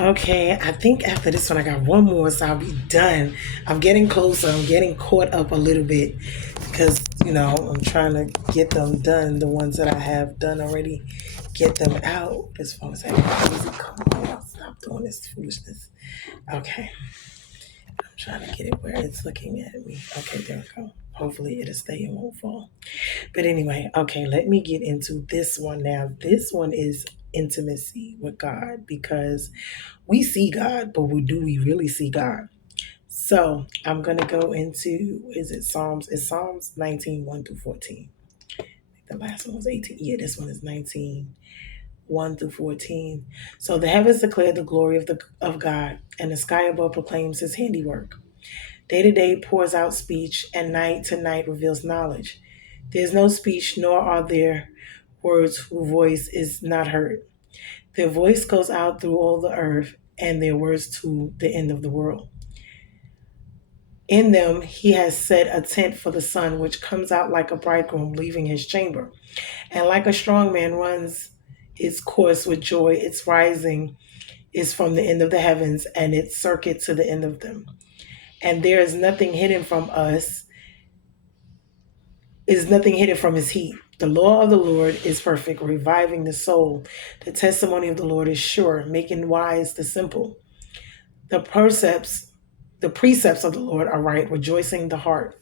Okay, I think after this one, I got one more, so I'll be done. I'm getting closer. I'm getting caught up a little bit because, I'm trying to get them done. The ones that I have done already, get them out. This phone is acting crazy. Come on, stop doing this foolishness. Okay, I'm trying to get it where it's looking at me. Okay, there we go. Hopefully it'll stay and won't fall. But anyway, okay, let me get into this one now. This one is intimacy with God because we see God, but do we really see God? So I'm gonna go into is it Psalms? It's Psalms 19, 1 through 14. The last one was 18. Yeah, this one is 19, 1 through 14. So the heavens declare the glory of God, and the sky above proclaims his handiwork. Day to day pours out speech, and night to night reveals knowledge. There is no speech, nor are there words whose voice is not heard. Their voice goes out through all the earth, and their words to the end of the world. In them he has set a tent for the sun, which comes out like a bridegroom leaving his chamber. And like a strong man runs its course with joy, its rising is from the end of the heavens, and its circuit to the end of them. And there is nothing hidden from his heat. The law of the Lord is perfect, reviving the soul. The testimony of the Lord is sure, making wise the simple. The precepts, the precepts of the Lord are right, rejoicing the heart.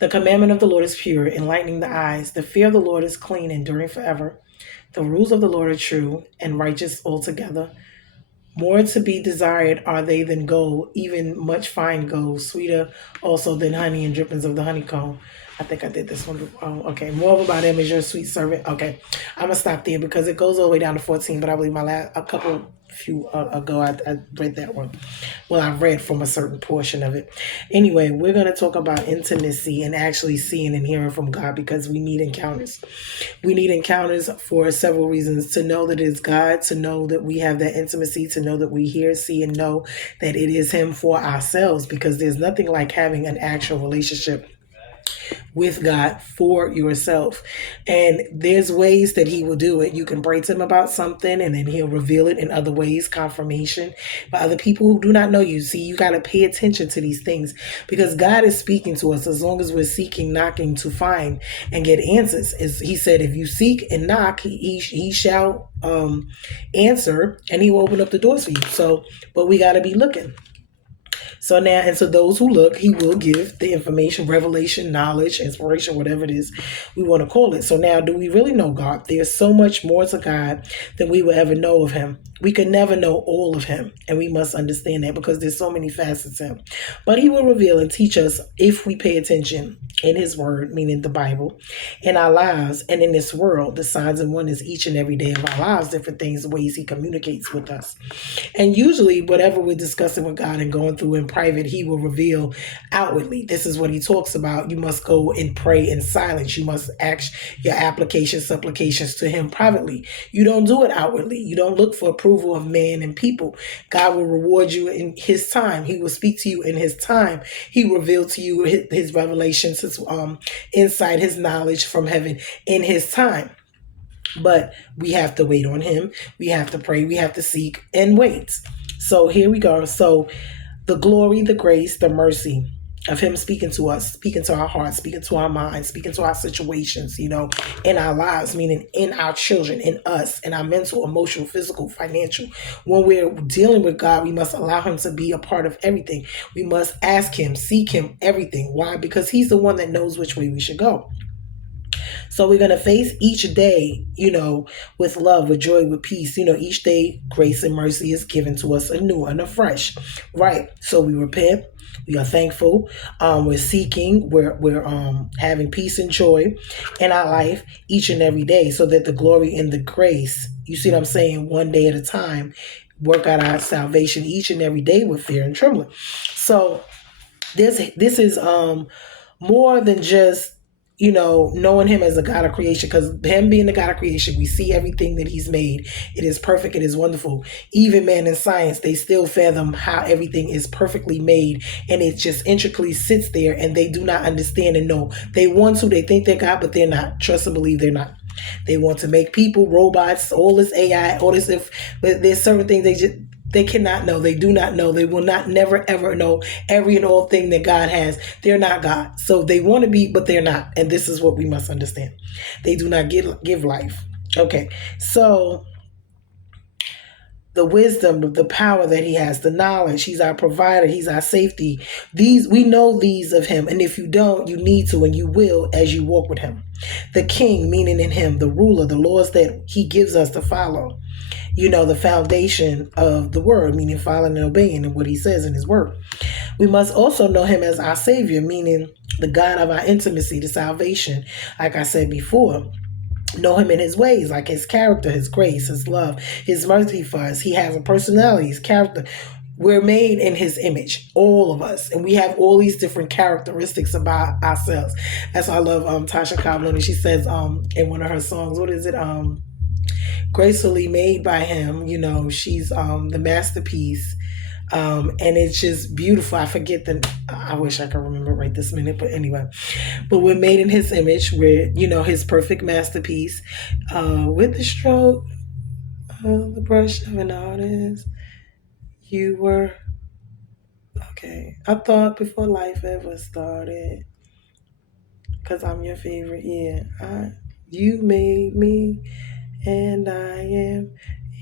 The commandment of the Lord is pure, enlightening the eyes. The fear of the Lord is clean, enduring forever. The rules of the Lord are true and righteous altogether. More to be desired are they than gold, even much fine gold, sweeter also than honey and drippings of the honeycomb. I think I did this one. Oh, okay. Moreover, by them is your sweet servant. Okay. I'm going to stop there because it goes all the way down to 14, but I believe a couple few ago, I read that one. Well, I read from a certain portion of it. Anyway, we're going to talk about intimacy and actually seeing and hearing from God because we need encounters. We need encounters for several reasons: to know that it is God, to know that we have that intimacy, to know that we hear, see, and know that it is Him for ourselves, because there's nothing like having an actual relationship with God for yourself. And there's ways that He will do it. You can pray to Him about something and then He'll reveal it in other ways, confirmation by other people who do not know you. See, you got to pay attention to these things because God is speaking to us as long as we're seeking, knocking to find and get answers. As He said, if you seek and knock, He shall answer, and He will open up the doors for you. So, but we got to be looking. So now, and to those who look, He will give the information, revelation, knowledge, inspiration, whatever it is we want to call it. So now, do we really know God? There's so much more to God than we will ever know of Him. We can never know all of Him, and we must understand that because there's so many facets to Him. But He will reveal and teach us if we pay attention in His Word, meaning the Bible, in our lives and in this world, the signs and wonders each and every day of our lives, different things, ways He communicates with us. And usually, whatever we're discussing with God and going through in private, He will reveal outwardly. This is what He talks about. You must go and pray in silence. You must ask your applications, supplications to Him privately. You don't do it outwardly. You don't look for approval of man and people. God will reward you in His time. He will speak to you in His time. He will reveal to you His revelations, His insight, His knowledge from heaven in His time. But we have to wait on Him. We have to pray. We have to seek and wait. So here we go. So the glory, the grace, the mercy of Him speaking to us, speaking to our hearts, speaking to our minds, speaking to our situations, in our lives, meaning in our children, in us, in our mental, emotional, physical, financial. When we're dealing with God, we must allow Him to be a part of everything. We must ask Him, seek Him, everything. Why? Because He's the one that knows which way we should go. So we're going to face each day, with love, with joy, with peace. Each day, grace and mercy is given to us anew and afresh. Right. So we repent. We are thankful. We're seeking. We're having peace and joy in our life each and every day, so that the glory and the grace, you see what I'm saying, one day at a time, work out our salvation each and every day with fear and trembling. So this is more than just knowing Him as a God of creation, because Him being the God of creation, we see everything that He's made. It is perfect. It is wonderful. Even man in science, they still fathom how everything is perfectly made, and it just intricately sits there, and they do not understand and know. They want to, they think they're God, but they're not. Trust and believe they're not. They want to make people, robots, all this AI, all this. But there's certain things they cannot know. They do not know. They will not never ever know every and all thing that God has. They're not God. So they want to be, but they're not. And this is what we must understand. They do not give life. Okay. So the wisdom, the power that he has, the knowledge, he's our provider, he's our safety. These, we know these of him. And if you don't, you need to, and you will as you walk with him. The king, meaning in him, the ruler, the laws that he gives us to follow. The foundation of the word, meaning following and obeying and what he says in his word. We must also know him as our savior, meaning the God of our intimacy, the salvation, like I said before. Know him in his ways, like his character, his grace, his love, his mercy for us. He has a personality, his character. We're made in his image, all of us, and we have all these different characteristics about ourselves. That's why I love Tasha Cobbs, and she says in one of her songs, what is it? Gracefully made by him. She's the masterpiece. And it's just beautiful. I forget I wish I could remember right this minute, but anyway. But we're made in his image. We're, his perfect masterpiece. With the stroke of the brush of an artist, you were okay. I thought before life ever started, 'cause I'm your favorite. Yeah, you made me, and I am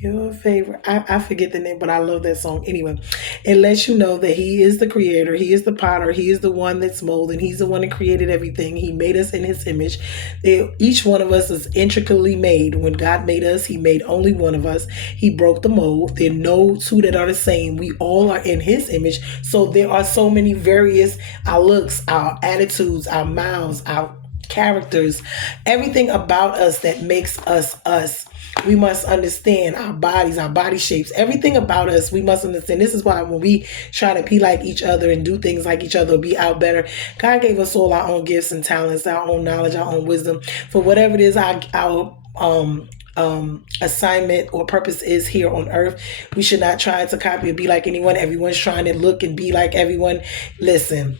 your favorite. I forget the name, but I love that song. Anyway, it lets you know that he is the creator. He is the potter. He is the one that's molding. He's the one that created everything. He made us in his image. Each one of us is intricately made. When God made us, he made only one of us. He broke the mold. There are no two that are the same. We all are in his image. So there are so many various, our looks, our attitudes, our mouths, our characters, everything about us that makes us us. We must understand our bodies, our body shapes, everything about us. We must understand. This is why when we try to be like each other and do things like each other, be out better, God gave us all our own gifts and talents, our own knowledge, our own wisdom for whatever it is our assignment or purpose is here on earth. We should not try to copy or be like anyone. Everyone's trying to look and be like everyone. Listen,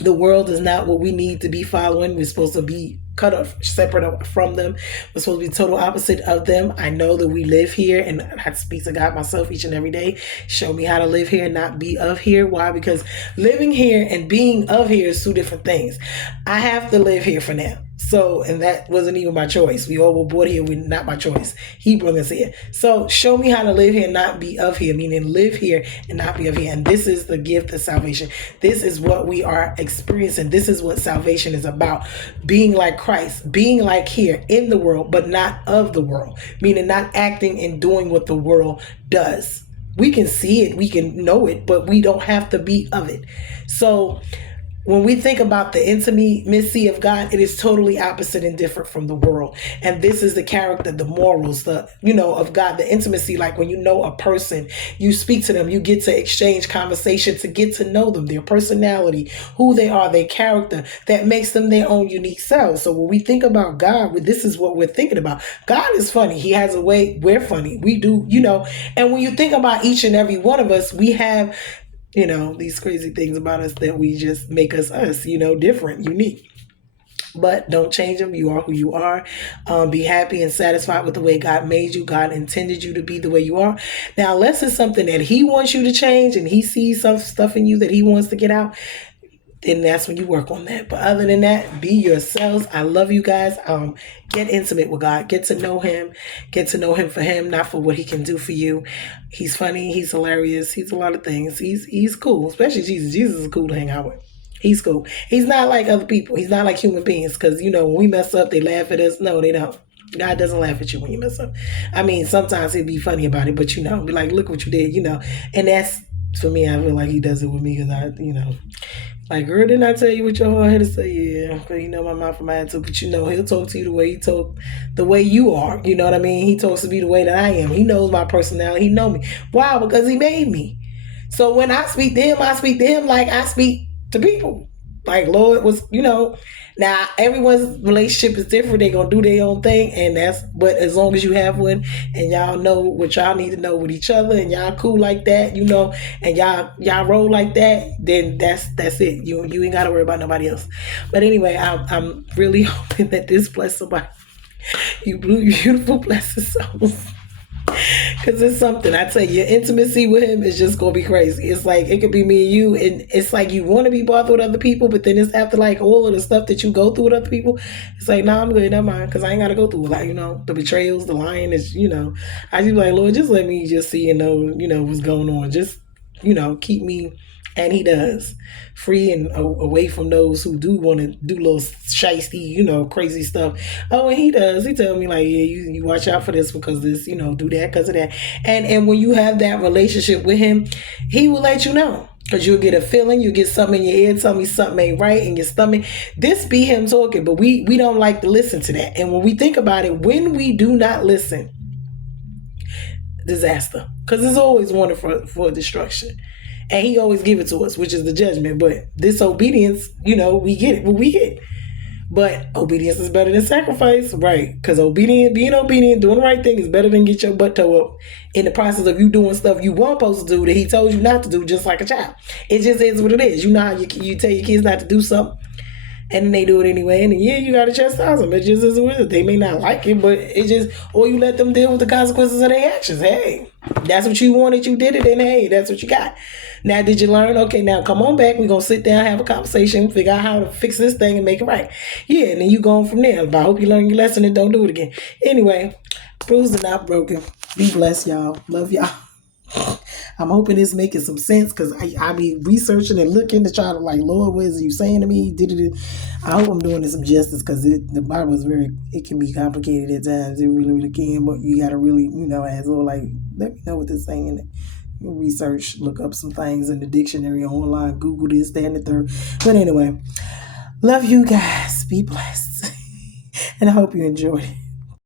the world is not what we need to be following. We're supposed to be cut off, separate from them. We're supposed to be total opposite of them. I know that we live here, and I speak to God myself each and every day. Show me how to live here and not be of here. Why? Because living here and being of here is two different things. I have to live here for now. So, and that wasn't even my choice. We all were born here, not my choice. He brought us here. So show me how to live here and not be of here, meaning live here and not be of here. And this is the gift of salvation. This is what we are experiencing. This is what salvation is about. Being like Christ, being like here in the world, but not of the world, meaning not acting and doing what the world does. We can see it, we can know it, but we don't have to be of it. So when we think about the intimacy of God, it is totally opposite and different from the world. And this is the character, the morals, of God, the intimacy. Like when you know a person, you speak to them, you get to exchange conversation to get to know them, their personality, who they are, their character, that makes them their own unique selves. So when we think about God, this is what we're thinking about. God is funny. He has a way. We're funny. We do, and when you think about each and every one of us, we have these crazy things about us that we just make us, different, unique. But don't change them. You are who you are. Be happy and satisfied with the way God made you. God intended you to be the way you are. Now, unless it's something that he wants you to change and he sees some stuff in you that he wants to get out, then that's when you work on that. But other than that, be yourselves. I love you guys. Get intimate with God. Get to know him. Get to know him for him, not for what he can do for you. He's funny. He's hilarious. He's a lot of things. He's cool, especially Jesus. Jesus is cool to hang out with. He's cool. He's not like other people. He's not like human beings, because, when we mess up, they laugh at us. No, they don't. God doesn't laugh at you when you mess up. I mean, sometimes he'd be funny about it, but, be like, look what you did, And that's, for me, I feel like he does it with me because like, girl, didn't I tell you what your heart had to say? Yeah, because my mouth and my attitude. But he'll talk to you the way he talk, the way you are. You know what I mean? He talks to me the way that I am. He knows my personality. He knows me. Why? Because he made me. So when I speak to him like I speak to people. Like, Lord was, now everyone's relationship is different. They're going to do their own thing. But as long as you have one and y'all know what y'all need to know with each other and y'all cool like that, and y'all roll like that, then that's it. You ain't got to worry about nobody else. But anyway, I'm really hoping that this bless somebody. You beautiful, blessed souls. Because it's something, I tell you, intimacy with him is just going to be crazy. It's like, it could be me and you, and it's like you want to be bothered with other people, but then it's after like all of the stuff that you go through with other people, it's like, nah, I'm good, never mind, because I ain't got to go through, like, the betrayals, the lying is, I just be like, Lord, just let me just see and know, what's going on. Just, keep me, and he does, free and away from those who do want to do little shiesty, crazy stuff. Oh, and he does. He tell me like, yeah, you watch out for this because this, do that because of that. And when you have that relationship with him, he will let you know. Because you'll get a feeling, you get something in your ear, tell me something ain't right in your stomach. This be him talking, but we don't like to listen to that. And when we think about it, when we do not listen, disaster. Because there's always one for destruction. And he always give it to us, which is the judgment. But disobedience, we get it. Well, we get it. But obedience is better than sacrifice, right? Because being obedient, doing the right thing is better than get your butt toe up in the process of you doing stuff you weren't supposed to do that he told you not to do, just like a child. It just is what it is. You know how you tell your kids not to do something, and then they do it anyway, and then, yeah, you gotta chastise them. It just is what it is. They may not like it, but it just, or you let them deal with the consequences of their actions. Hey, that's what you wanted, you did it, and hey, that's what you got. Now, did you learn? Okay, now come on back. We're gonna sit down, have a conversation, figure out how to fix this thing and make it right. Yeah, and then you go on from there. But I hope you learn your lesson and don't do it again. Anyway, bruised and not broken. Be blessed, y'all. Love y'all. I'm hoping this making some sense, because I be researching and looking to try to, like, Lord, what is you saying to me? I hope I'm doing it some justice, because the Bible is it can be complicated at times. It really, really can, but you got to really, as well, like, let me know what this saying. Research, look up some things in the dictionary online, Google this, that, and the third. But anyway, love you guys. Be blessed. And I hope you enjoyed it.